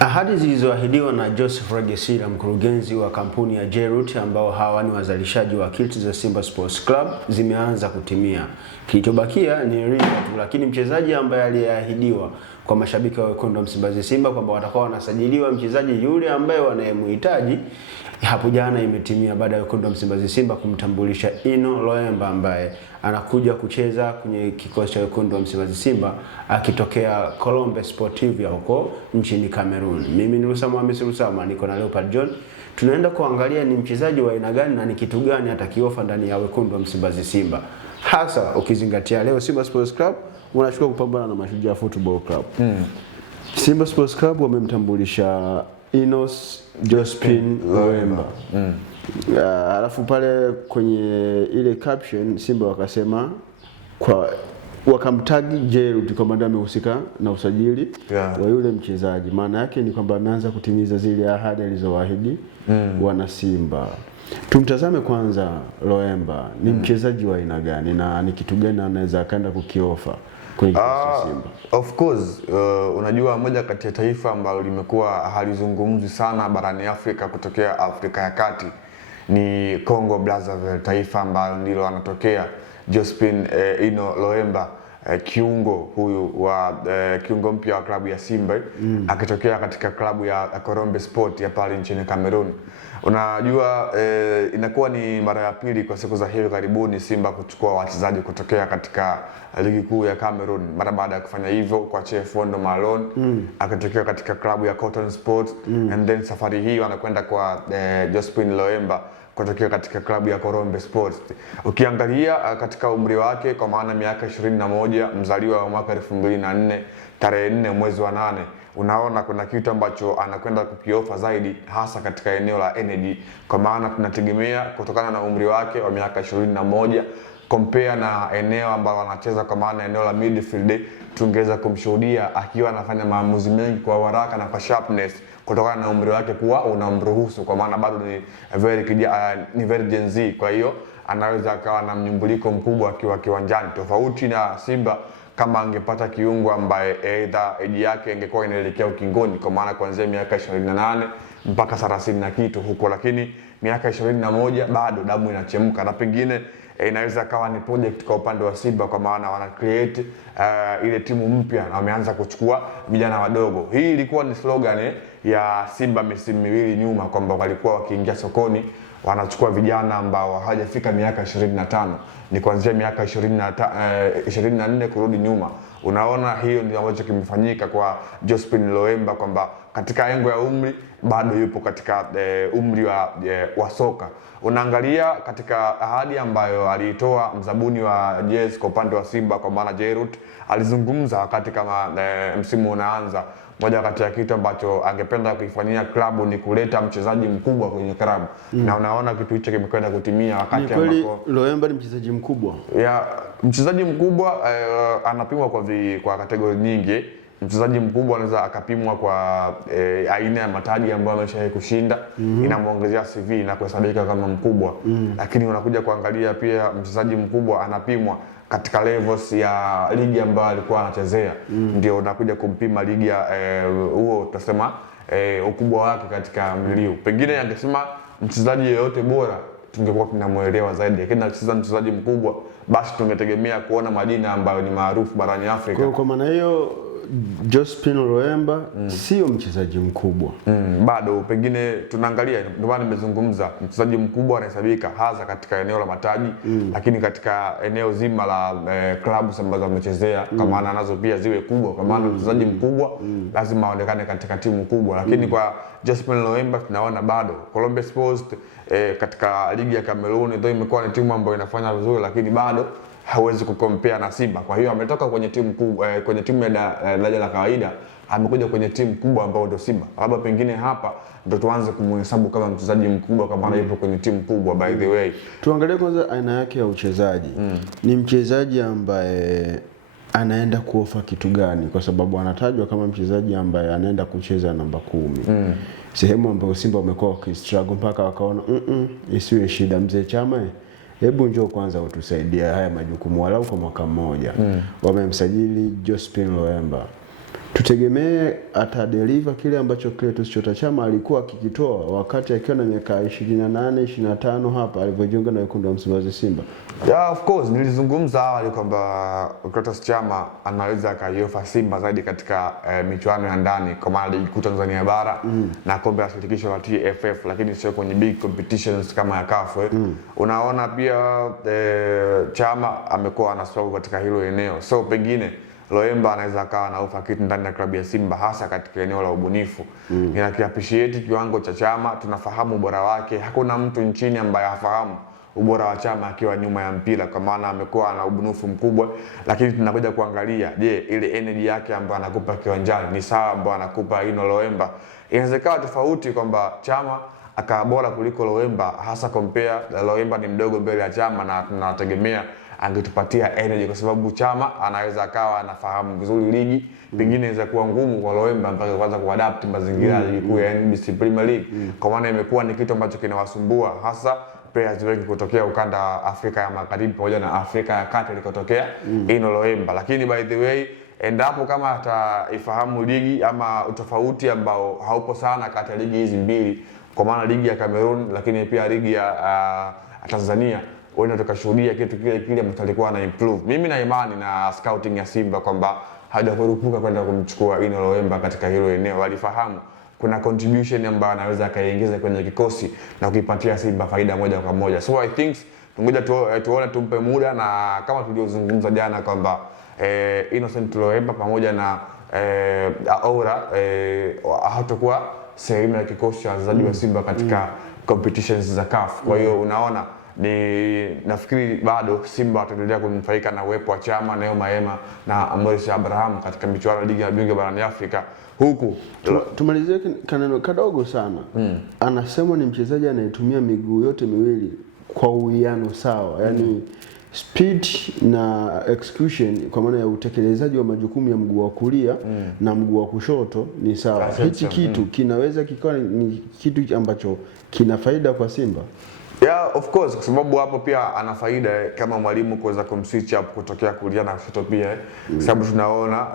Ahadi zilizoahidiwa na Joseph Rwagasira, mkurugenzi wa kampuni ya J-Root, ambao hawa ni wazalishaji wa kit za Simba Sports Club, zimeanza kutimia. Kilichobakia ni rinda tu, lakini mchezaji ambaye aliyeahidiwa kwa mashabiki wa wekundu wa Msimbazi Simba kwamba watakuwa wanasajiliwa mchezaji yule ambaye wanayemhitaji, hapo jana imetimia baada ya wekundu wa Msimbazi Simba kumtambulisha Ino Loemba ambaye anakuja kucheza kwenye kikosi cha wekundu wa Msimbazi Simba akitokea Colombe Sportivia huko nchini Cameroon. Mimi ni Lusama Hamisi Lusama, niko na Leopard John. Tunaenda kuangalia ni mchezaji wa aina gani na ni kitu gani atakiofa ndani ya wekundu wa Msimbazi Simba, hasa ukizingatia leo Simba Sports Club wanachukua kupambana na Mashujaa Football Club. Simba Sports Club wamemtambulisha Inos Jospin Loemba. Alafu pale kwenye ile caption Simba wakasema wakamtagi J-Root kwamba ndiye amehusika na usajili wa yule mchezaji. Maana yake ni kwamba ameanza kutimiza zile ahadi alizowaahidi wana Simba. Tumtazame kwanza Loemba, ni mchezaji wa aina gani na ni kitu gani anaweza akaenda kukiofa kwenye Simba? Of course, unajua moja kati ya taifa ambalo limekuwa halizungumzwi sana barani Afrika kutokea Afrika ya Kati ni Congo Brazzaville, taifa ambalo ndilo anatokea Jospin Ino Loemba, kiungo huyu wa kiungo mpya wa klabu ya Simba akitokea katika klabu ya Colombe Sport ya pale nchini Cameroon. Unajua inakuwa ni mara ya pili kwa siku za hivi karibuni Simba kuchukua wachezaji kutokea katika ligi kuu ya Cameroon, mara baada ya kufanya hivyo kwa Chef Wondo Malone akitokea katika klabu ya Cotton Sports, and then safari hii wanakwenda kwa Jospin Loemba kutokea katika klabu ya Colombe Sports. Ukiangalia katika umri wake, kwa maana miaka 21, mzaliwa wa mwaka 2004, tarehe 4 mwezi wa 8, unaona kuna kitu ambacho anakwenda kukiofa zaidi, hasa katika eneo la energy, kwa maana tunategemea kutokana na umri wake wa miaka 21 compare na eneo ambalo anacheza, kwa maana eneo la midfield, tungeweza kumshuhudia akiwa anafanya maamuzi mengi kwa haraka na kwa sharpness kutokana na umri wake kuwa unamruhusu, kwa maana bado ni very Gen Z. Kwa hiyo anaweza akawa na mnyumbuliko mkubwa akiwa kiwanjani, tofauti na Simba kama angepata kiungo ambaye either age yake ingekuwa inaelekea ukingoni, kwa maana kuanzia miaka 28 mpaka 30 na kitu huko, lakini miaka 21 bado damu inachemka, na pengine inaweza kawa ni project kwa upande wa Simba, kwa maana wana create ile timu mpya na wameanza kuchukua vijana wadogo. Hii ilikuwa ni slogan ya Simba misimu miwili nyuma, kwamba walikuwa wakiingia sokoni wanachukua vijana ambao hawajafika miaka 25, ni kuanzia miaka 24 kurudi nyuma. Unaona, hiyo ndio ambacho kimefanyika kwa Jospin Loemba, kwamba katika engo ya umri bado yupo katika umri wa soka. Unaangalia katika ahadi ambayo aliitoa mzabuni wa jezi kwa upande wa Simba, kwa maana J-Root, alizungumza wakati kama msimu unaanza, moja kati ya kitu ambacho angependa kuifanyia klabu ni kuleta mchezaji mkubwa kwenye klabu. Na unaona kitu hicho kimekwenda kutimia wakati ambako Loemba ni mchezaji mkubwa. Mchezaji mkubwa anapimwa kwa kategori nyingi. Mchezaji mkubwa anaweza akapimwa kwa aina ya mataji ambayo ameshawahi kushinda, inamuongezea CV na kuhesabika kama mkubwa. Lakini unakuja kuangalia pia mchezaji mkubwa anapimwa katika levels ya ligi ambayo alikuwa anachezea, ndio unakuja kumpima ligi ya huo tutasema ukubwa wake katika mliu. Pengine angesema mchezaji yeyote bora tungekuwa tunamuelewa zaidi, lakini anacheza mchezaji mkubwa, basi tungetegemea kuona majina ambayo ni maarufu barani Afrika. Kwa maana hiyo Jospin Loemba sio mchezaji mkubwa. Bado pengine tunaangalia, ndio maana nimezungumza mchezaji mkubwa anahesabika hasa katika eneo la mataji, lakini katika eneo zima la klabu ambazo amechezea, kwa maana nazo pia ziwe kubwa, kwa maana mchezaji mkubwa lazima aonekane katika timu kubwa. Lakini kwa Jospin Loemba tunaona bado Colombe Sports katika ligi ya Cameroon ndio imekuwa ni timu ambayo inafanya vizuri, lakini bado hawezi kukompea na Simba. Kwa hiyo ametoka kwenye timu kubwa, kwenye timu ya daraja la kawaida, amekuja kwenye timu kubwa ambayo ndio Simba. Labda pengine hapa ndio tuanze kumhesabu kama mchezaji mkubwa, kama yupo kwenye timu kubwa. By the way, tuangalie kwanza aina yake ya uchezaji. Ni mchezaji ambaye anaenda kuofa kitu gani? Kwa sababu anatajwa kama mchezaji ambaye anaenda kucheza namba 10. Sehemu ambayo Simba wamekuwa wakistruggle mpaka wakaona isiwe shida, mzee Chama, hebu njoo kwanza utusaidie haya majukumu walau kwa mwaka mmoja. Wamemsajili Jospin Loemba. tutegemee atadeliver kile ambacho Clatous Chota Chama alikuwa akikitoa wakati akiwa na miaka 28 25 hapa alivyojiunga na wekundu wa Msimbazi Simba. Yeah, of course nilizungumza awali kwamba Clatous Chama anaweza kaiofa Simba zaidi katika michuano ya ndani kwa maana ligi kuu Tanzania bara na kombe la shirikisho la TFF, lakini sio kwenye big competitions kama ya CAF. Unaona pia Chama amekuwa na struggle katika hilo eneo, so pengine Loemba anaweza akawa na ofa kitu ndani ya klabu ya Simba hasa katika eneo la ubunifu. Ninakiappreciate kiwango cha Chama, tunafahamu ubora wake. Hakuna mtu nchini ambaye hafahamu ubora wa Chama akiwa nyuma ya mpira kwa maana amekuwa na ubunifu mkubwa, lakini tunakuja kuangalia je, ile energy yake ambayo anakupa kiwanjani ni sawa ambayo anakupa Loemba? Inawezekana tofauti kwamba Chama akawa bora kuliko Loemba, hasa compare Loemba ni mdogo mbele ya Chama na tunategemea angetupatia energy kwa sababu Chama anaweza akawa anafahamu vizuri ligi, pengine inaweza kuwa ngumu kwa Loemba mpaka kwanza kuadapt mazingira ya ligi kuu ya NBC Premier League, kwa maana imekuwa ni kitu ambacho kinawasumbua hasa players wengi kutokea ukanda wa Afrika ya Magharibi pamoja na Afrika ya Kati ilikotokea Loemba. Lakini by the way, endapo kama ataifahamu ligi ama utofauti ambao haupo sana kati ya ligi hizi mbili, kwa maana ligi ya Cameroon lakini pia ligi ya Tanzania, wenda tukashuhudia kitu kile ambacho alikuwa na improve. Mimi na imani na scouting ya Simba kwamba hajakurupuka kwenda kumchukua Loemba katika hilo eneo. Walifahamu kuna contribution ambayo anaweza akaingiza kwenye kikosi na kuipatia Simba faida moja kwa moja. So I think tungoja tuone, tumpe muda, na kama tuliozungumza jana kwamba Innocent Loemba pamoja na Aura hatakuwa sehemu ya kikosi cha wachezaji wa Simba katika competitions za CAF. Kwa hiyo unaona nafikiri bado Simba wataendelea kunufaika na uwepo wa Chama, Neo Maema na Morris Abraham katika michuano ya ligi ya bingwa barani Afrika. Huku tumalizie kaneno kadogo sana. Anasema ni mchezaji anayetumia miguu yote miwili kwa uwiano sawa, yani speed na execution kwa maana ya utekelezaji wa majukumu ya mguu wa kulia na mguu wa kushoto ni sawa. Hichi kitu kinaweza kikawa ni kitu ambacho kina faida kwa Simba. Yeah, of course, kwa sababu hapo pia ana faida kama mwalimu kuweza kumswitch up kutokea kulia na kushoto pia, sababu tunaona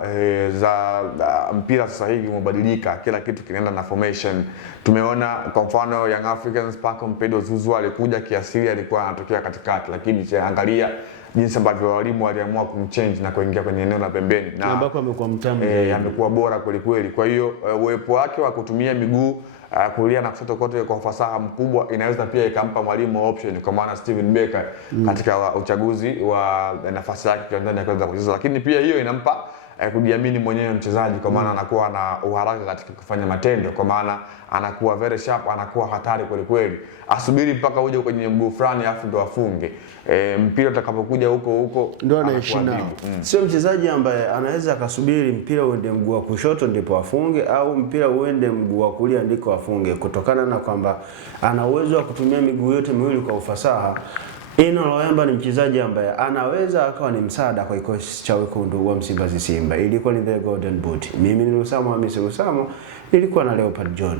mpira sasa hivi umebadilika, kila kitu kinaenda na formation. Tumeona kwa mfano Young Africans Paco Mpedo Zouzoua alikuja kiasili alikuwa anatokea katikati, lakini angalia jinsi ambavyo walimu waliamua kumchange na kuingia kwenye eneo la pembeni na ambapo amekuwa mtamu, amekuwa bora kweli kweli. Kwa hiyo uwepo wake wa kutumia miguu kulia na kushoto kote kwa ufasaha mkubwa inaweza pia ikampa mwalimu option, kwa maana Steven Becker katika uchaguzi wa nafasi yake kiwanjani ya kuweza kucheza, lakini pia hiyo inampa kujiamini mwenyewe mchezaji, kwa maana anakuwa na uharaka katika kufanya matendo, kwa maana anakuwa very sharp, anakuwa hatari kweli kweli. Asubiri mpaka uje kwenye mguu fulani afu ndo afunge. Mpira utakapokuja huko ndo anaishi nao. Sio mchezaji ambaye anaweza akasubiri mpira uende mguu wa kushoto ndipo afunge au mpira uende mguu wa kulia ndiko afunge, kutokana na kwamba ana uwezo wa kutumia miguu yote miwili kwa ufasaha. Loemba ni mchezaji ambaye anaweza akawa ni msaada kwa kikosi cha wekundu wa Msimbazi Simba. Ilikuwa ni The Golden Boot. Mimi ni Lusamo Hamisi Lusamo, nilikuwa na Leopard John.